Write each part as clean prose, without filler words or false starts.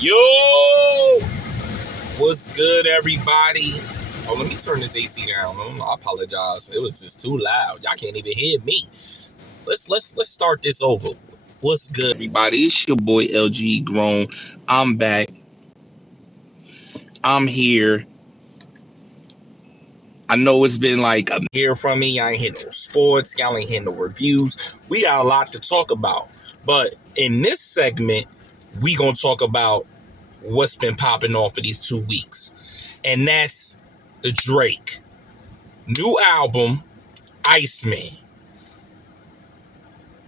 Yo, what's good, everybody? Oh, let me turn this AC down. I apologize. It was just too loud. Y'all can't even hear me. Let's start this over. What's good, everybody? It's your boy LG Grown. I'm back. I'm here. I know it's been like a hear from me. I ain't hit no sports. Y'all ain't hit no reviews. We got a lot to talk about. But in this segment, we gonna talk about what's been popping off for these 2 weeks. And that's the Drake new album, Iceman.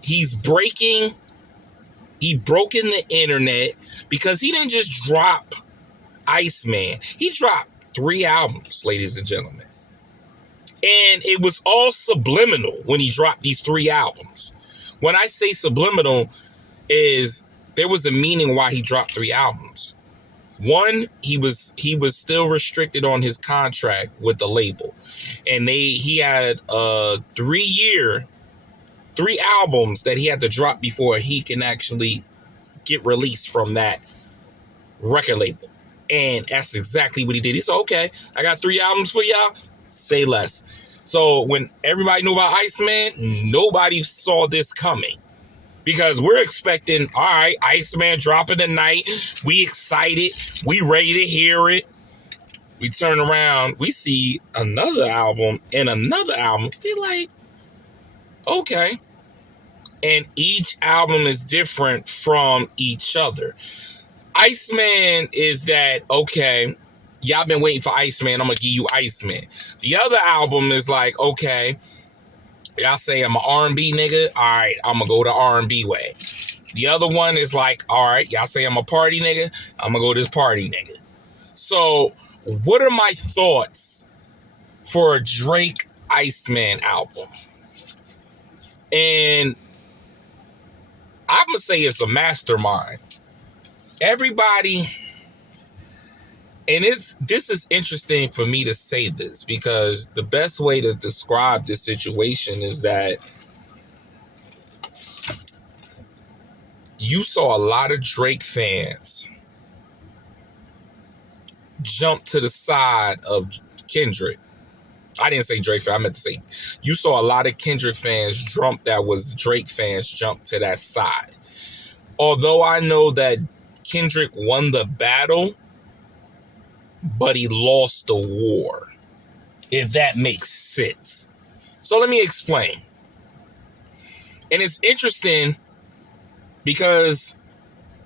He broken the internet because he didn't just drop Iceman. He dropped 3 albums, ladies and gentlemen. And it was all subliminal when he dropped these 3 albums. When I say subliminal, is there was a meaning why he dropped 3 albums. One, he was still restricted on his contract with the label, and he had 3 albums that he had to drop before he can actually get released from that record label. And that's exactly what he did. He said, okay, I got 3 albums for y'all, say less. So when everybody knew about Iceman, nobody saw this coming. Because we're expecting, all right, Iceman dropping tonight. We excited. We ready to hear it. We turn around. We see another album and another album. We're like, okay. And each album is different from each other. Iceman is that, okay, y'all been waiting for Iceman. I'm going to give you Iceman. The other album is like, okay, y'all say I'm an R&B nigga. All right, I'm going to go the R&B way. The other one is like, all right, y'all say I'm a party nigga. I'm going to go this party nigga. So what are my thoughts for a Drake Iceman album? And I'm going to say it's a mastermind. Everybody, and this is interesting for me to say this because the best way to describe this situation is that you saw a lot of Drake fans jump to the side of Kendrick. I didn't say Drake fan. I meant to say you saw a lot of Kendrick fans jump that was Drake fans jump to that side. Although I know that Kendrick won the battle, but he lost the war, if that makes sense. So let me explain. And it's interesting because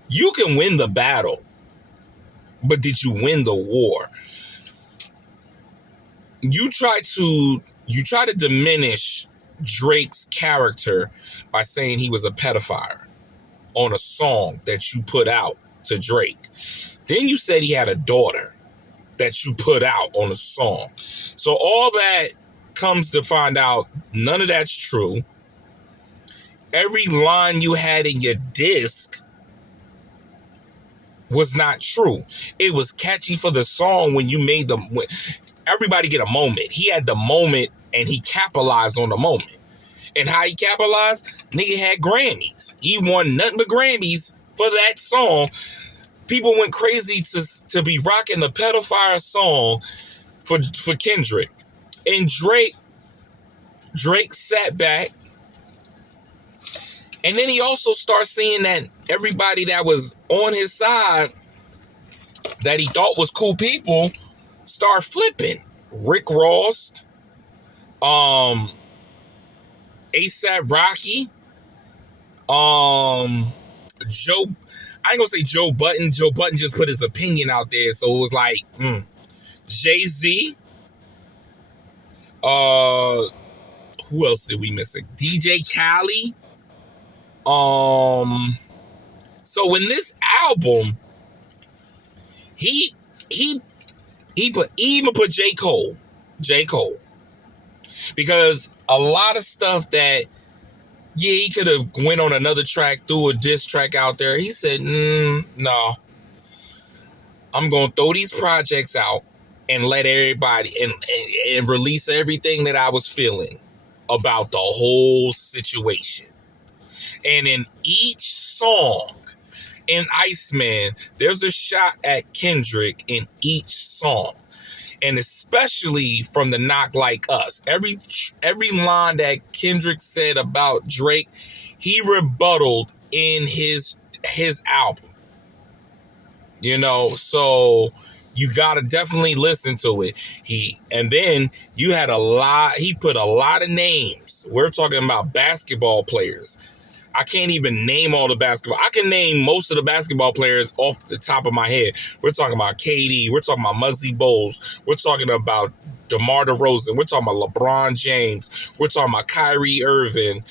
you can win the battle, but did you win the war? You try to diminish Drake's character by saying he was a pedophile on a song that you put out to Drake. Then you said he had a daughter that you put out on a song. So all that comes to find out, none of that's true. Every line you had in your disc was not true. It was catchy for the song when you made them. Everybody get a moment. He had the moment and he capitalized on the moment. And how he capitalized? Nigga had Grammys. He won nothing but Grammys for that song. People went crazy to be rocking the pedophile song for Kendrick. And Drake sat back. And then he also starts seeing that everybody that was on his side that he thought was cool people start flipping. Rick Ross, A$AP Rocky, Joe, I ain't gonna say Joe Budden. Joe Budden just put his opinion out there, so it was like, Jay-Z. Who else did we miss? DJ Khaled. So in this album, he even put J. Cole, because a lot of stuff that, yeah, he could have went on another track, threw a diss track out there. He said, no, I'm going to throw these projects out and let everybody, and release everything that I was feeling about the whole situation. And in each song, in Iceman, there's a shot at Kendrick in each song. And especially from the Knock Like Us. Every line that Kendrick said about Drake, he rebutted in his album. So you gotta definitely listen to it. And then you had he put a lot of names. We're talking about basketball players. I can't even name all the basketball. I can name most of the basketball players off the top of my head. We're talking about KD. We're talking about Muggsy Bogues. We're talking about DeMar DeRozan. We're talking about LeBron James. We're talking about Kyrie Irving,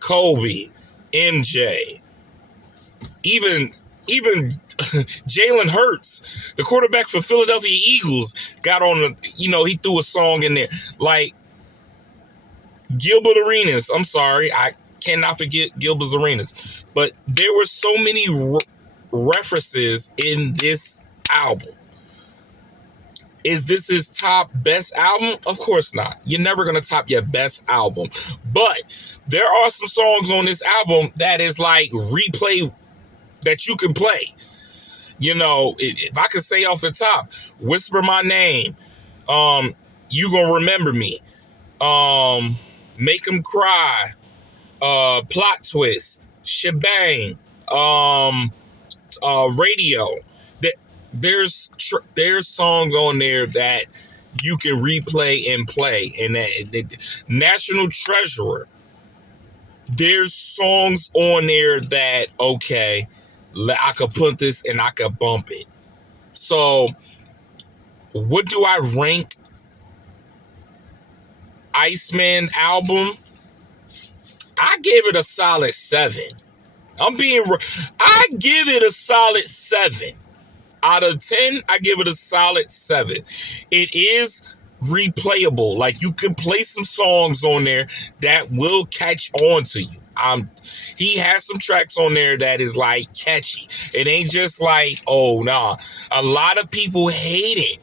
Kobe, MJ, even Jalen Hurts, the quarterback for Philadelphia Eagles, got on he threw a song in there. Like, Gilbert Arenas. I'm sorry, I cannot forget Gilbert Arenas. But there were so many references in this album. Is this his top best album? Of course not. You're never going to top your best album. But there are some songs on this album that is like replay that you can play. If I could say off the top, Whisper My Name, You Gonna Remember Me, Make 'Em Cry, Plot Twist, Shebang, Radio. There's songs on there that you can replay and play. And National Treasurer, there's songs on there that, okay, I could put this and I could bump it. So what do I rank Iceman album? I give it a solid 7. I give it a solid 7. Out of 10, I give it a solid 7. It is replayable. Like, you can play some songs on there that will catch on to you. He has some tracks on there that is like catchy. It ain't just like, oh nah. A lot of people hate it.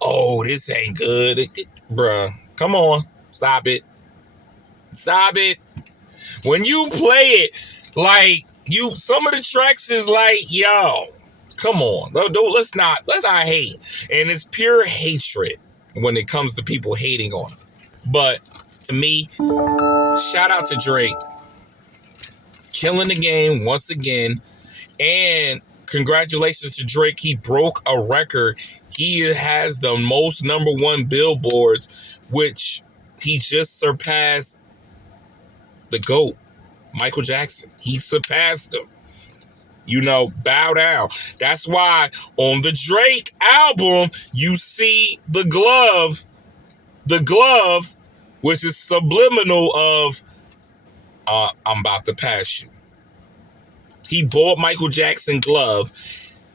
Oh, this ain't good. Bruh, come on. Stop it. When you play it, like, some of the tracks is like, yo, come on. Let's not hate. And it's pure hatred when it comes to people hating on it. But to me, shout out to Drake. Killing the game once again. And congratulations to Drake. He broke a record. He has the most #1 billboards, which he just surpassed the GOAT, Michael Jackson. He surpassed him. Bow down. That's why on the Drake album, you see the glove, which is subliminal of, I'm about to pass you. He bought Michael Jackson glove,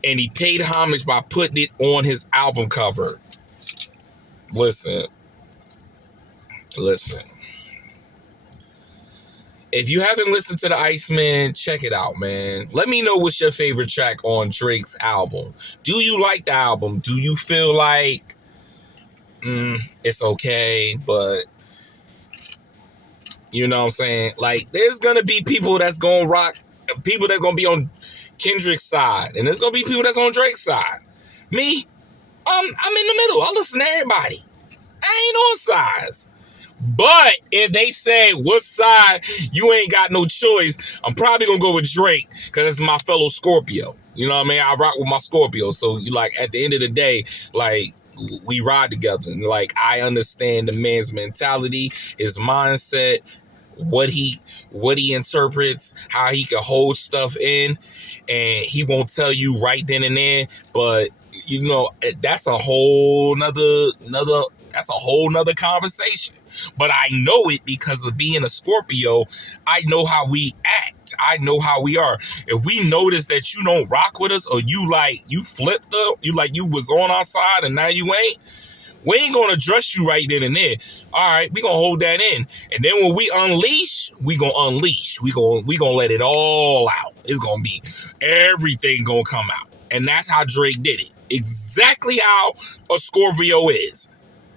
and he paid homage by putting it on his album cover. Listen. If you haven't listened to the Iceman, check it out, man. Let me know what's your favorite track on Drake's album. Do you like the album? Do you feel like it's okay, but you know what I'm saying? Like, there's going to be people that's going to rock, people that going to be on Kendrick's side, and there's going to be people that's on Drake's side. Me, I'm in the middle. I listen to everybody. I ain't on sides. But if they say, what side, you ain't got no choice, I'm probably going to go with Drake because it's my fellow Scorpio. You know what I mean? I rock with my Scorpio. So, at the end of the day, like, we ride together. And, like, I understand the man's mentality, his mindset, what he interprets, how he can hold stuff in, and he won't tell you right then and there. But, that's a whole nother conversation. But I know it because of being a Scorpio. I know how we act. I know how we are. If we notice that you don't rock with us, or you flipped up, you was on our side and now you ain't, we ain't gonna address you right then and there. All right, we gonna hold that in. And then when we unleash, we gonna unleash. We gonna let it all out. It's gonna be everything gonna come out. And that's how Drake did it. Exactly how a Scorpio is.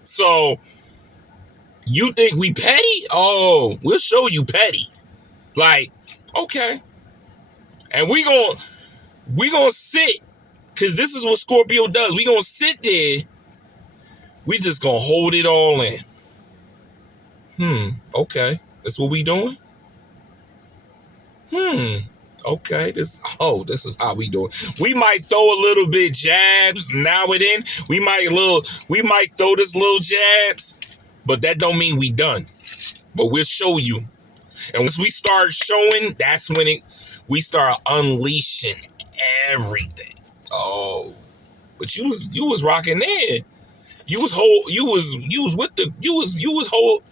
So, you think we petty? Oh, we'll show you petty. Like, okay. And we gonna sit, because this is what Scorpio does. We gonna sit there. We just gonna hold it all in. Okay. That's what we doing? Okay. This is how we doing. We might throw a little bit jabs now and then. We might throw this little jabs, but that don't mean we done. But we'll show you. And once we start showing, that's when we start unleashing everything. Oh, but you was rocking there. You was whole. You was with the. You was whole.